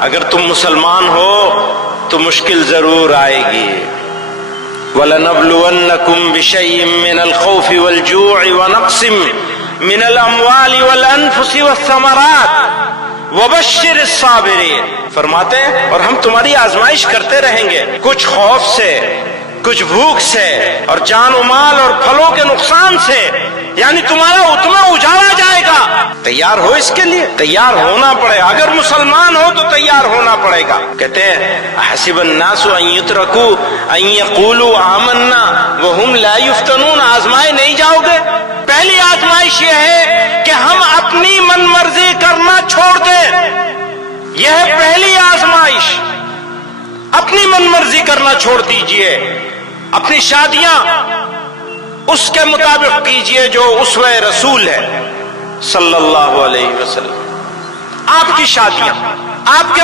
اگر تم مسلمان ہو تو مشکل ضرور آئے گی. وَلَنَبْلُوَنَّكُمْ بِشَيْءٍ مِّنَ الْخَوْفِ وَالْجُوعِ وَنَقْصٍ مِّنَ الْأَمْوَالِ وَالْأَنفُسِ وَالثَّمَرَاتِ وَبَشِّرِ الصَّابِرِينَ. فرماتے ہیں اور ہم تمہاری آزمائش کرتے رہیں گے، کچھ خوف سے، کچھ بھوک سے، اور جان و مال اور پھلوں کے نقصان سے، یعنی تمہارا اتنا اجاڑا جائے گا. تیار ہو اس کے لیے، تیار ہونا پڑے. اگر مسلمان ہو تو تیار ہونا پڑے گا. کہتے ہیں حسب الناس ان یترکوا ان یقولوا آمنا وهم لا یفتنون. آزمائے نہیں جاؤ گے. پہلی آزمائش یہ ہے کہ ہم اپنی من مرضی کرنا چھوڑ دیں. یہ ہے پہلی آزمائش. اپنی من مرضی کرنا چھوڑ دیجئے. اپنی شادیاں اس کے مطابق کیجئے جو اسوہ رسول ہے صلی اللہ علیہ وسلم. آپ کی شادیاں، آپ کے